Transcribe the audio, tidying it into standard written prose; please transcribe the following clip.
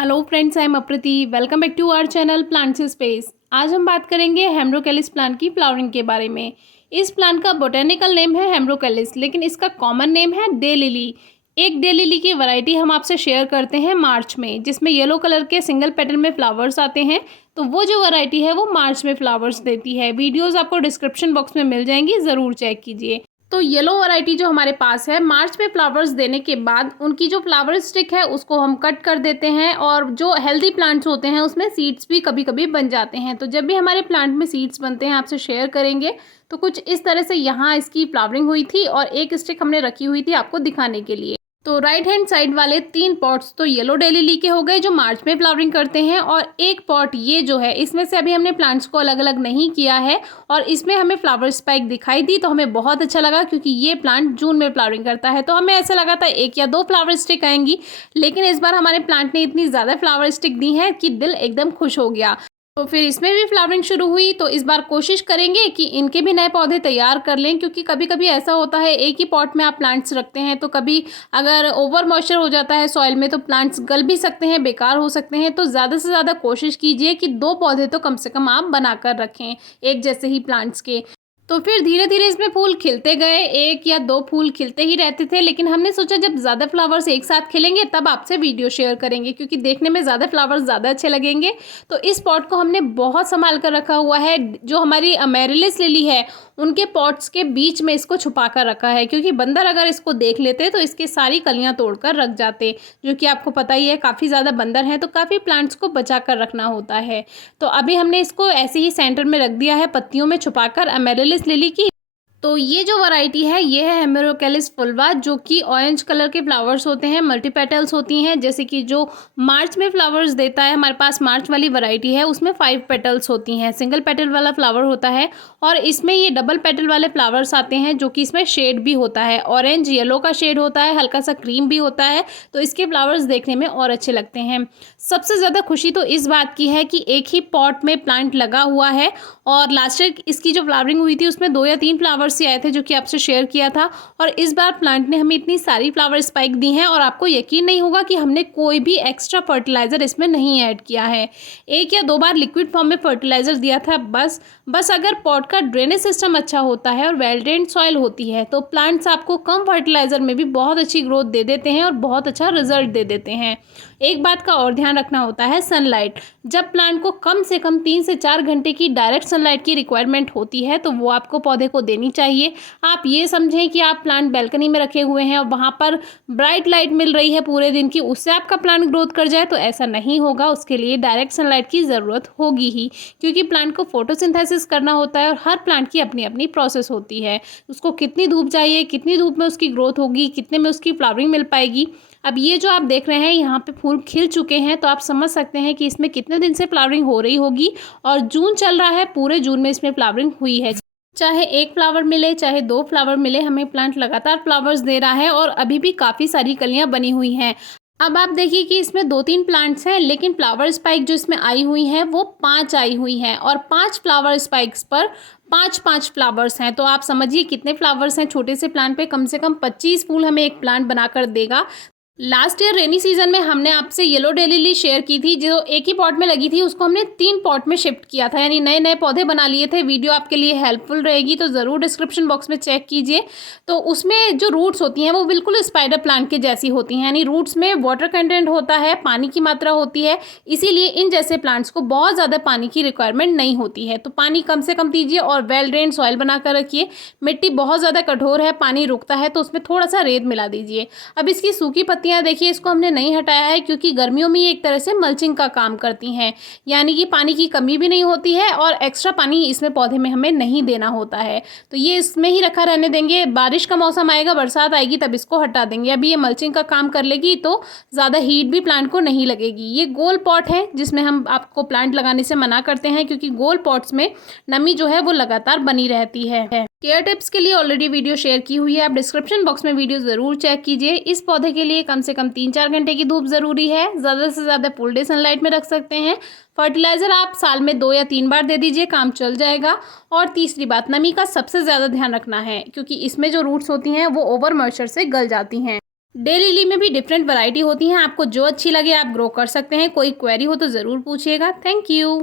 Hello friends, I am Aprati. Welcome back to our channel plants space. आज हम बात करेंगे हेम्ब्रोकेलिस प्लांट की फ्लावरिंग के बारे में। इस प्लांट का बोटेनिकल नेम है हेम्ब्रोकेलिस, लेकिन इसका कॉमन नेम है डे लिली। एक डे लिली की वैरायटी हम आपसे शेयर करते हैं मार्च में, जिसमें येलो कलर के सिंगल पेटल में फ्लावर्स आते हैं। तो वो जो वैरायटी है वो मार्च में फ्लावर्स देती है। वीडियोज़ आपको डिस्क्रिप्शन बॉक्स में मिल जाएंगी, ज़रूर चेक कीजिए। तो येलो वैरायटी जो हमारे पास है, मार्च में फ्लावर्स देने के बाद उनकी जो फ्लावर स्टिक है उसको हम कट कर देते हैं, और जो हेल्दी प्लांट्स होते हैं उसमें सीड्स भी कभी कभी बन जाते हैं। तो जब भी हमारे प्लांट में सीड्स बनते हैं आपसे शेयर करेंगे। तो कुछ इस तरह से यहाँ इसकी फ्लावरिंग हुई थी और एक स्टिक हमने रखी हुई थी आपको दिखाने के लिए। तो राइट हैंड साइड वाले 3 पॉट्स तो येलो डे लिली के हो गए जो मार्च में फ्लावरिंग करते हैं, और एक पॉट ये जो है इसमें से अभी हमने प्लांट्स को अलग अलग नहीं किया है, और इसमें हमें फ्लावर स्पाइक दिखाई दी तो हमें बहुत अच्छा लगा, क्योंकि ये प्लांट जून में फ्लावरिंग करता है। तो हमें ऐसा लगा था 1 या 2 फ्लावर स्टिक आएंगी, लेकिन इस बार हमारे प्लांट ने इतनी ज़्यादा फ्लावर स्टिक दी है कि दिल एकदम खुश हो गया। तो फिर इसमें भी फ्लावरिंग शुरू हुई। तो इस बार कोशिश करेंगे कि इनके भी नए पौधे तैयार कर लें, क्योंकि कभी कभी ऐसा होता है एक ही पॉट में आप प्लांट्स रखते हैं तो कभी अगर ओवर मॉइस्चर हो जाता है सॉइल में तो प्लांट्स गल भी सकते हैं, बेकार हो सकते हैं। तो ज़्यादा से ज़्यादा कोशिश कीजिए कि 2 पौधे तो कम से कम आप बनाकर रखें एक जैसे ही प्लांट्स के। तो फिर धीरे धीरे इसमें फूल खिलते गए, 1 या 2 फूल खिलते ही रहते थे, लेकिन हमने सोचा जब ज़्यादा फ्लावर्स एक साथ खिलेंगे तब आपसे वीडियो शेयर करेंगे, क्योंकि देखने में ज़्यादा फ्लावर्स ज़्यादा अच्छे लगेंगे। तो इस पॉट को हमने बहुत संभाल कर रखा हुआ है। जो हमारी अमेरिलिस लिली है उनके पॉट्स के बीच में इसको छुपा कर रखा है, क्योंकि बंदर अगर इसको देख लेते तो इसकी सारी कलियाँ तोड़कर रख जाते, जो कि आपको पता ही है काफ़ी ज़्यादा बंदर हैं, तो काफ़ी प्लांट्स को बचा कर रखना होता है। तो अभी हमने इसको ऐसे ही सेंटर में रख दिया है पत्तियों में छुपाकर अमेरिलिस लिली की। तो ये जो वैरायटी है ये है हेम्ब्रोकेलिस फुलवा, जो कि ऑरेंज कलर के फ्लावर्स होते हैं, मल्टीपेटल्स होती हैं। जैसे कि जो मार्च में फ्लावर्स देता है, हमारे पास मार्च वाली वैरायटी है उसमें 5 पेटल्स होती हैं, सिंगल पेटल वाला फ्लावर होता है। और इसमें ये डबल पेटल वाले फ्लावर्स आते हैं, जो कि इसमें शेड भी होता है, ऑरेंज येलो का शेड होता है, हल्का सा क्रीम भी होता है। तो इसके फ्लावर्स देखने में और अच्छे लगते हैं। सबसे ज़्यादा खुशी तो इस बात की है कि एक ही पॉट में प्लांट लगा हुआ है, और लास्ट ईयर इसकी जो फ्लावरिंग हुई थी उसमें 2 या 3 फ्लावर्स ही आए थे, जो कि आपसे शेयर किया था। और इस बार प्लांट ने हमें इतनी सारी फ्लावर स्पाइक दी हैं, और आपको यकीन नहीं होगा कि हमने कोई भी एक्स्ट्रा फर्टिलाइज़र इसमें नहीं ऐड किया है। 1 या 2 बार लिक्विड फॉर्म में फर्टिलाइज़र दिया था बस अगर पॉट का ड्रेनेज सिस्टम अच्छा होता है और वेल ड्रेन्ड सॉइल होती है तो प्लांट्स आपको कम फर्टिलाइज़र में भी बहुत अच्छी ग्रोथ दे देते हैं और बहुत अच्छा रिजल्ट दे देते हैं। एक बात का और ध्यान रखना होता है, सनलाइट। जब प्लांट को कम से कम 3 से 4 घंटे की डायरेक्ट सनलाइट की रिक्वायरमेंट होती है तो वो आपको पौधे को देनी चाहिए। आप ये समझें कि आप प्लांट बैल्कनी में रखे हुए हैं और वहाँ पर ब्राइट लाइट मिल रही है पूरे दिन की, उससे आपका प्लांट ग्रोथ कर जाए, तो ऐसा नहीं होगा। उसके लिए डायरेक्ट सनलाइट की ज़रूरत होगी ही, क्योंकि प्लांट को फोटोसिंथेसिस करना होता है और हर प्लांट की अपनी अपनी प्रोसेस होती है। उसको कितनी धूप चाहिए, कितनी धूप में उसकी ग्रोथ होगी, कितने में उसकी फ्लावरिंग मिल पाएगी। अब ये जो आप देख रहे हैं यहाँ पे फूल खिल चुके हैं, तो आप समझ सकते हैं कि इसमें कितने दिन से फ्लावरिंग हो रही होगी। और जून चल रहा है, पूरे जून में इसमें फ्लावरिंग हुई है। चाहे 1 फ्लावर मिले चाहे 2 फ्लावर मिले, हमें प्लांट लगातार फ्लावर्स दे रहा है, और अभी भी काफ़ी सारी कलियाँ बनी हुई हैं। अब आप देखिए कि इसमें 2-3 प्लांट्स हैं, लेकिन फ्लावर स्पाइक जो इसमें आई हुई हैं वो 5 आई हुई हैं, और 5 फ्लावर स्पाइक्स पर 5-5 फ्लावर्स हैं। तो आप समझिए कितने फ्लावर्स हैं। छोटे से प्लांट पे कम से कम 25 फूल हमें एक प्लांट बनाकर देगा। लास्ट ईयर रेनी सीजन में हमने आपसे येलो डे लिली शेयर की थी, जो एक ही पॉट में लगी थी, उसको हमने 3 पॉट में शिफ्ट किया था, यानी नए नए पौधे बना लिए थे। वीडियो आपके लिए हेल्पफुल रहेगी, तो ज़रूर डिस्क्रिप्शन बॉक्स में चेक कीजिए। तो उसमें जो रूट्स होती हैं वो बिल्कुल स्पाइडर प्लांट के जैसी होती हैं, यानी रूट्स में वाटर कंटेंट होता है, पानी की मात्रा होती है, इसीलिए इन जैसे प्लांट्स को बहुत ज़्यादा पानी की रिक्वायरमेंट नहीं होती है। तो पानी कम से कम दीजिए और वेल ड्रेन्ड सॉइल बनाकर रखिए। मिट्टी बहुत ज़्यादा कठोर है, पानी रुकता है, तो उसमें थोड़ा सा रेत मिला दीजिए। अब इसकी सूखी पत्तियाँ देखिए, इसको हमने नहीं हटाया है, क्योंकि गर्मियों में ये एक तरह से मल्चिंग का काम करती हैं, यानी कि पानी की कमी भी नहीं होती है और एक्स्ट्रा पानी इसमें पौधे में हमें नहीं देना होता है। तो ये इसमें ही रखा रहने देंगे। बारिश का मौसम आएगा, बरसात आएगी, तब इसको हटा देंगे। अभी ये मल्चिंग का काम कर लेगी तो ज़्यादा हीट भी प्लांट को नहीं लगेगी। ये गोल पॉट है जिसमें हम आपको प्लांट लगाने से मना करते हैं, क्योंकि गोल पॉट्स में नमी जो है वो लगातार बनी रहती है। केयर टिप्स के लिए ऑलरेडी वीडियो शेयर की हुई है, आप डिस्क्रिप्शन बॉक्स में वीडियो ज़रूर चेक कीजिए। इस पौधे के लिए कम से कम 3-4 घंटे की धूप ज़रूरी है, ज़्यादा से ज़्यादा फुल डे सनलाइट में रख सकते हैं। फर्टिलाइज़र आप साल में 2 या 3 बार दे दीजिए, काम चल जाएगा। और तीसरी बात, नमी का सबसे ज़्यादा ध्यान रखना है, क्योंकि इसमें जो रूट्स होती हैं वो ओवर मॉइस्चर से गल जाती हैं। डे लिली में भी डिफरेंट वैरायटी होती हैं, आपको जो अच्छी लगे आप ग्रो कर सकते हैं। कोई क्वेरी हो तो ज़रूर पूछिएगा। Thank you.